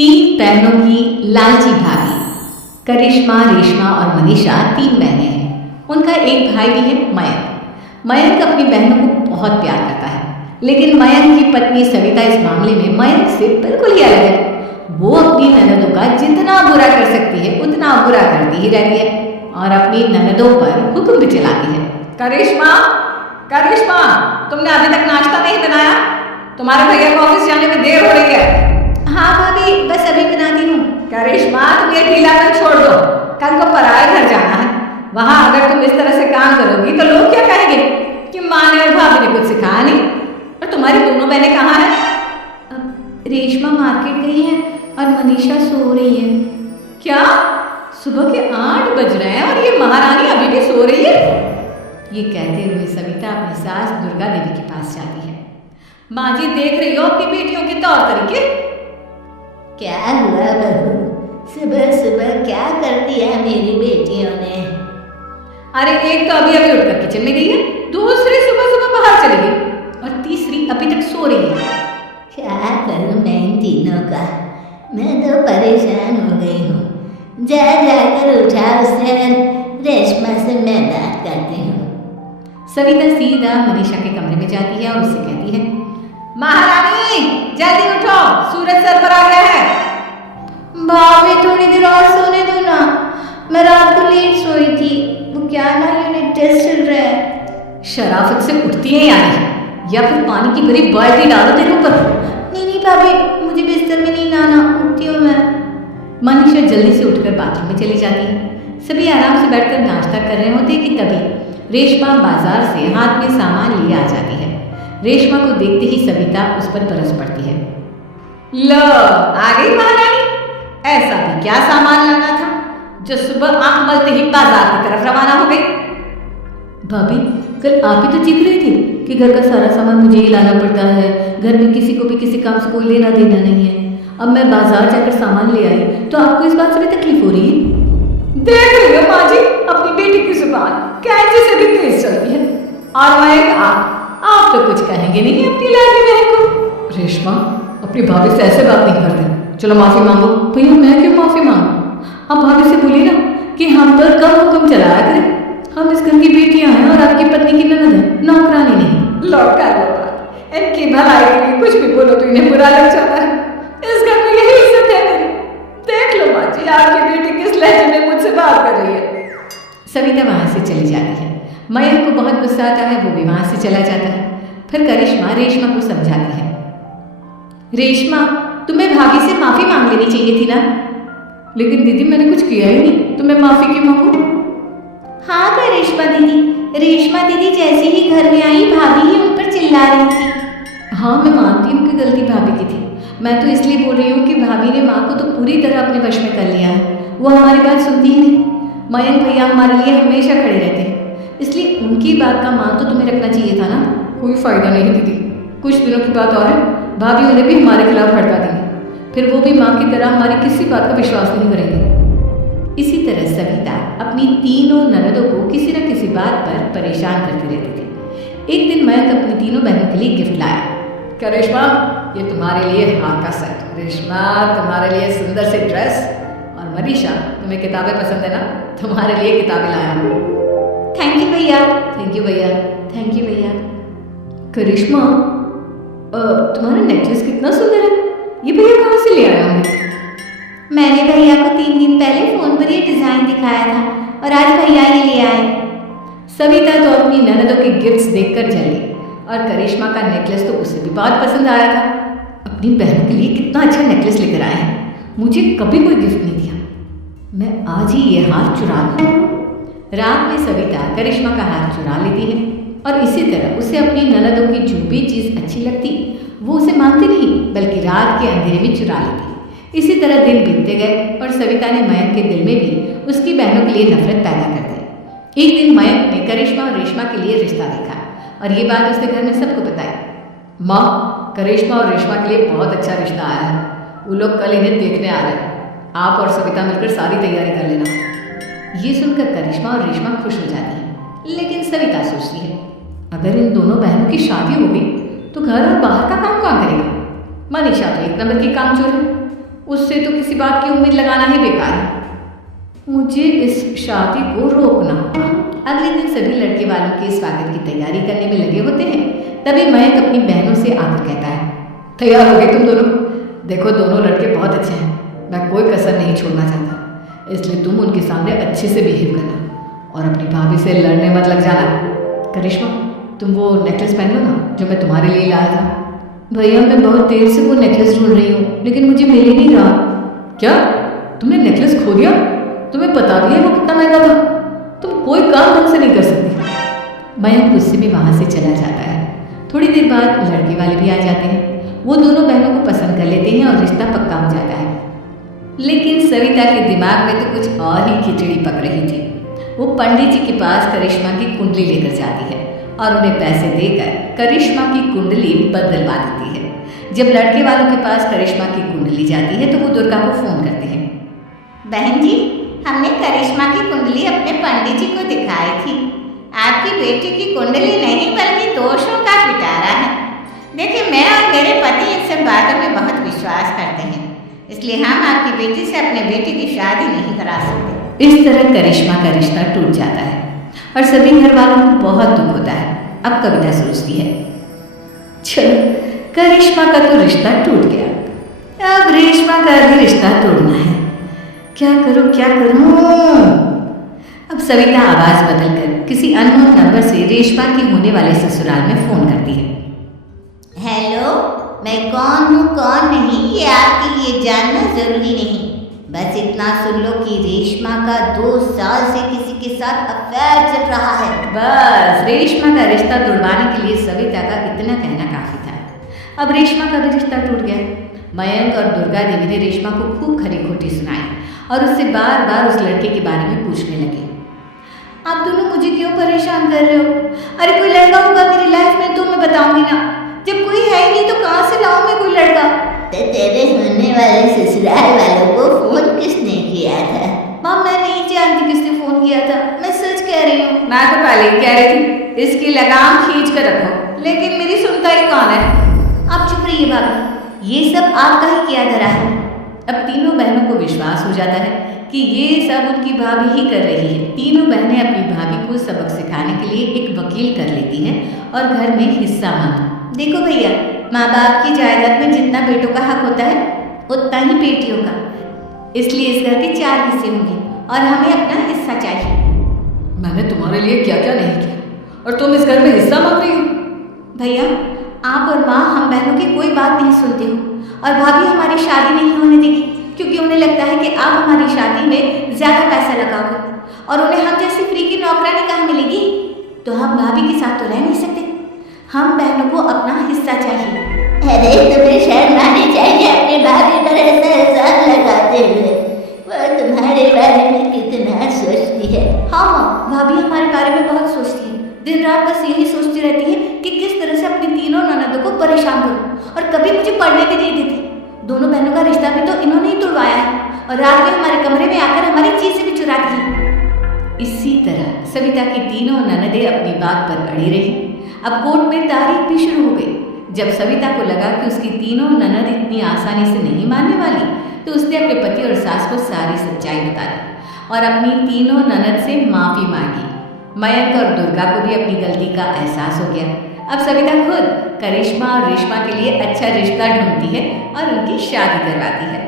तीन बहनों की लालची भाभी। करिश्मा, रेशमा और मनीषा तीन बहनें हैं। उनका एक भाई भी है, मयंक। मयंक अपनी बहनों को बहुत प्यार करता है, लेकिन मयंक की पत्नी सविता इस मामले में मयंक से बिल्कुल ही अलग है। वो अपनी ननदों का जितना बुरा कर सकती है उतना बुरा करती ही रहती है और अपनी ननदों पर हुक्म भी चलाती है। करिश्मा, करिश्मा, तुमने अभी तक नाश्ता नहीं बनाया? तुम्हारे भैया को ऑफिस जाने में देर हो रही है। हाँ भाभी, बस अभी बनाती हूँ। करिश्मा, तुम ये ढीलापन छोड़ दो, कल को पराए घर जाना है। वहां अगर तुम इस तरह से काम करोगी तो लोग क्या कहेंगे कि माँ ने और भाभी ने कुछ सिखाया नहीं। और तुम्हारी दोनों बहनें कहाँ हैं? रेशमा मार्केट गई है और मनीषा सो रही है। क्या? सुबह के 8 बज रहे हैं और ये महारानी अभी भी सो रही है? ये कहते हुए सविता अपनी सास दुर्गा देवी के पास जाती है। माँ जी, देख रही हो अपनी बेटियों के तौर तरीके? क्या हुआ बहू, सुबह सुबह क्या कर दिया मेरी बेटियों ने? अरे एक तो अभी अभी उठकर किचन में गई है, दूसरी सुबह सुबह बाहर चली गई और तीसरी अभी तक सो रही है। क्या करूं मैं इन तीनों का? मैं तो परेशान हो गई हूँ। जा जाकर उठा उसे, रेशमा से मैं बात करती हूँ। सविता सीधा मनीषा के कमरे में जाती है और उससे कहती है, महारानी जल्दी उठो, सूरज सर पर आ गया है। भाभी थोड़ी देर और सोने दो ना, मैं रात को लेट सोई थी। वो क्या ना यूनिट टेस्ट चल रहा है। शराफत से उठती है यानी, या फिर पानी की भरी बाल्टी डालो तेरे ऊपर। नहीं भाभी, मुझे बिस्तर में नहीं लाना, उठती हूँ मैं। मनीषा जल्दी से उठकर बाथरूम में चली जाती है। सभी आराम से बैठकर नाश्ता कर रहे होते कि तभी रेशमा बाजार से हाथ में सामान लिए आ जाती है। रेशमा को देखते ही सविता उस पर बरस पड़ती है। लो, आ गई महारानी। ऐसा भी क्या सामान लाना था जो सुबह आंख मलते ही बाजार की तरफ रवाना हो गई? भाभी, कल आप ही तो चीख रही थी कि घर का सारा सामान मुझे ही लाना पड़ता है, घर में किसी को भी किसी काम से कोई लेना देना नहीं है। अब मैं बाजार जाकर सामान ले आई तो आपको इस बात से भी तकलीफ हो रही है? देख रही हो माँ जी, अपनी बेटी की जुबान कैंची से भी तेज चलती है। और मैं आप तो कुछ कहेंगे नहीं अपनी लाडली बहन को। रेशमा, अपनी भाभी से ऐसे बात नहीं करते। चलो माफी मांगो। भैया, मैं क्यों माफी मांगू? आप भाभी से बोलिए ना कि हम पर कम हुक्म चलाया करें। हम इस घर की बेटियां हैं और आपकी पत्नी की ननद है, नौकरानी नहीं। लो कर लो बात, इनकी भलाई के लिए कुछ भी बोलो तो इन्हें बुरा लग जाता है। इस घर में यही इज्जत है मेरी। देख लो माँ जी, आपकी बेटी किस लहजे में मुझसे बात कर रही है। सविता वहां से चली जाती है। मयंक को बहुत गुस्सा आता है, वो भी वहां से चला जाता है। फिर करिश्मा रेशमा को समझाती है। रेशमा, तुम्हें भाभी से माफी मांग लेनी चाहिए थी ना। लेकिन दीदी, मैंने कुछ किया ही नहीं तो मैं माफी क्यों मांगू? हाँ करिश्मा दीदी, रेशमा दीदी जैसे ही घर में आई भाभी ही उन पर चिल्ला रही थी। हाँ, मैं मानती हूँ कि गलती भाभी की थी। मैं तो इसलिए बोल रही हूँ कि भाभी ने माँ को तो पूरी तरह अपने वश में कर लिया है। वो हमारी बात सुनती ही नहीं। मयंक भैया हमारे लिए हमेशा खड़े रहते हैं, इसलिए उनकी बात का मान तो तुम्हें रखना चाहिए था ना। कोई फायदा नहीं दीदी, कुछ दिनों की बात और है, भाभी उन्हें भी हमारे खिलाफ भड़का देंगे। फिर वो भी माँ की तरह हमारी किसी बात का विश्वास नहीं करेंगे। इसी तरह सविता अपनी तीनों ननदों को किसी न किसी बात पर परेशान करती रहती थी। एक दिन मयंक अपनी तीनों बहनों के लिए गिफ्ट लाया। क्या रेशमा, ये तुम्हारे लिए हार का सेट। रेशमा, तुम्हारे लिए सुंदर सी ड्रेस। और मनीषा, तुम्हें किताबें पसंद है ना, तुम्हारे लिए किताबें लाया हूँ। थैंक यू भैया। थैंक यू भैया। थैंक यू भैया। करिश्मा, तुम्हारा नेकलेस कितना सुंदर है, ये भैया कहाँ से ले आया होंगे? मैंने भैया को 3 दिन पहले फोन पर ये डिजाइन दिखाया था और आज भैया ये ले आए। सविता तो अपनी ननदों के गिफ्ट्स देखकर जल गई और करिश्मा का नेकलेस तो उसे भी बहुत पसंद आया था। अपनी बहनों के लिए कितना अच्छा नेकलेस लेकर आया है, मुझे कभी कोई गिफ्ट नहीं दिया। मैं आज ही ये हार चुरा लूं। रात में सविता करिश्मा का हार चुरा लेती है और इसी तरह उसे अपनी ननदों की जो भी चीज़ अच्छी लगती वो उसे मांगती नहीं बल्कि रात के अंधेरे में चुरा लेती। इसी तरह दिन बीतते गए और सविता ने मयंक के दिल में भी उसकी बहनों के लिए नफरत पैदा कर दी। एक दिन मयंक ने करिश्मा और रेशमा के लिए रिश्ता देखा और ये बात उसने घर में सबको बताई। माँ, करिश्मा और रेशमा के लिए बहुत अच्छा रिश्ता आया है, वो लोग कल इन्हें देखने आ रहे हैं। आप और सविता मिलकर सारी तैयारी कर लेना। ये सुनकर करिश्मा और रेशमा खुश हो जाती हैं, लेकिन सविता सोचती है अगर इन दोनों बहनों की शादी हो गई तो घर और बाहर का काम कौन करेगा? मनीषा तो एक नंबर की कामचोर है, उससे तो किसी बात की उम्मीद लगाना ही बेकार है। मुझे इस शादी को रोकना होगा। अगले दिन सभी लड़के वालों के स्वागत की तैयारी करने में लगे होते हैं। तभी मयंक अपनी बहनों से आकर कहता है, तैयार हो गए तुम दोनों? देखो दोनों लड़के बहुत अच्छे हैं, मैं कोई कसर नहीं छोड़ना चाहता, इसलिए तुम उनके सामने अच्छे से बिहेव करना और अपनी भाभी से लड़ने मत लग जाना। करिश्मा, तुम वो नेकलेस पहन लो ना जो मैं तुम्हारे लिए लाया था। भैया मैं बहुत देर से वो नेकलेस ढूंढ रही हूँ, लेकिन मुझे मिल ही नहीं रहा। क्या तुमने नेकलेस खो दिया? तुम्हें पता भी है वो कितना महंगा था? तुम कोई काम ढंग से नहीं कर सकती। मयंक गुस्से में वहाँ से चला जाता है। थोड़ी देर बाद लड़के वाले भी आ जाते हैं। वो दोनों बहनों को पसंद कर लेते हैं और रिश्ता पक्का हो जाता है। लेकिन सविता के दिमाग में तो कुछ और ही खिचड़ी पक रही थी। वो पंडित जी के पास करिश्मा की कुंडली लेकर जाती है और उन्हें पैसे देकर करिश्मा की कुंडली बदलवा देती है। जब लड़के वालों के पास करिश्मा की कुंडली जाती है तो वो दुर्गा को फोन करते हैं। बहन जी, हमने करिश्मा की कुंडली अपने पंडित जी को दिखाई थी। आपकी बेटी की कुंडली नहीं बल्कि दोषों का पिटारा है। देखिए, मैं और मेरे पति इन सब बातों में बहुत विश्वास करते हैं, इसलिए हम आपकी बेटी से अपने बेटे की शादी नहीं करा सकते। इस तरह करिश्मा का रिश्ता टूट जाता है और सभी घर वालों को बहुत दुख होता है। अब कविता सोचती है, चलो करिश्मा का तो रिश्ता टूट गया, अब रेशमा का भी रिश्ता तोड़ना है। क्या करूं क्या करूं? अब सविता आवाज बदलकर किसी अननोन नंबर से रेशमा के होने वाले ससुराल में फोन करती है। हेलो, मैं कौन हूँ कौन नहीं ये आपके लिए जानना जरूरी नहीं। बस इतना सुन लो कि रेशमा का 2 साल से किसी के साथ अफेयर चल रहा है। बस रेशमा का रिश्ता तोड़वाने के लिए सविता का इतना कहना काफी था। अब रेशमा का भी रिश्ता टूट गया। मयंक और दुर्गा देवी ने रेशमा को खूब खरी खोटी सुनाई और उससे बार बार उस लड़के के बारे में पूछने लगे। आप दोनों मुझे क्यों परेशान कर रहे हो? अरे कोई लड़का होगा मेरी लाइफ में तो मैं बताऊंगी ना। जब कोई है ही नहीं तो कहाँ से लाऊं मैं कोई लड़का? तो तेरे होने वाले ससुराल वालों को फोन किसने किया था? माँ मैं नहीं जानती किसने फोन किया था, मैं सच कह रही हूँ। मैं तो पहले ही कह रही थी इसकी लगाम खींच कर रखो, लेकिन मेरी सुनता ही कौन है। आप चुप रहिए भाभी, ये सब आपका ही किया धरा है। अब तीनों बहनों को विश्वास हो जाता है कि ये सब उनकी भाभी ही कर रही है। तीनों बहनें अपनी भाभी को सबक सिखाने के लिए एक वकील कर लेती हैं और घर में हिस्सा मांगा। देखो भैया, माँ बाप की जायदाद में जितना बेटों का हक होता है उतना ही बेटियों का, इसलिए इस घर के 4 हिस्से होंगे और हमें अपना हिस्सा चाहिए। मैंने तुम्हारे लिए क्या क्या नहीं किया और तुम इस घर में हिस्सा मांग रही हो? भैया, आप और माँ हम बहनों की कोई बात नहीं सुनते हो और भाभी हमारी शादी नहीं होने देगी क्योंकि उन्हें लगता है कि आप हमारी शादी में ज़्यादा पैसा लगाओगे और उन्हें हम जैसी फ्री की नौकरानी कहाँ मिलेगी। तो हम भाभी के साथ तो रह नहीं सकते, हम बहनों को अपना हिस्सा चाहिए। अरे तुम्हें शर्म आनी चाहिए अपनी भाभी पर ऐसा इल्जाम लगाते हुए। वो तुम्हारे बारे में कितना सोचती है। हाँ माँ, भाभी हमारे बारे में बहुत सोचती है। दिन रात बस यही सोचती रहती है कि किस तरह से अपनी तीनों ननदों को परेशान करूं और कभी मुझे पढ़ने भी नहीं देती। दोनों बहनों का रिश्ता भी तो इन्होंने ही तोड़वाया है और रात में हमारे कमरे में आकर हमारी चीजें भी चुरा दी। इसी तरह सविता की तीनों ननदें अपनी बात पर अड़ी रही। अब कोर्ट में तारीख भी शुरू हो गई। जब सविता को लगा कि उसकी तीनों ननद इतनी आसानी से नहीं मानने वाली तो उसने अपने पति और सास को सारी सच्चाई बता दी और अपनी तीनों ननद से माफी मांगी। मयंक और दुर्गा को भी अपनी गलती का एहसास हो गया। अब सविता खुद करिश्मा और रेशमा के लिए अच्छा रिश्ता ढूंढती है और उनकी शादी करवाती है।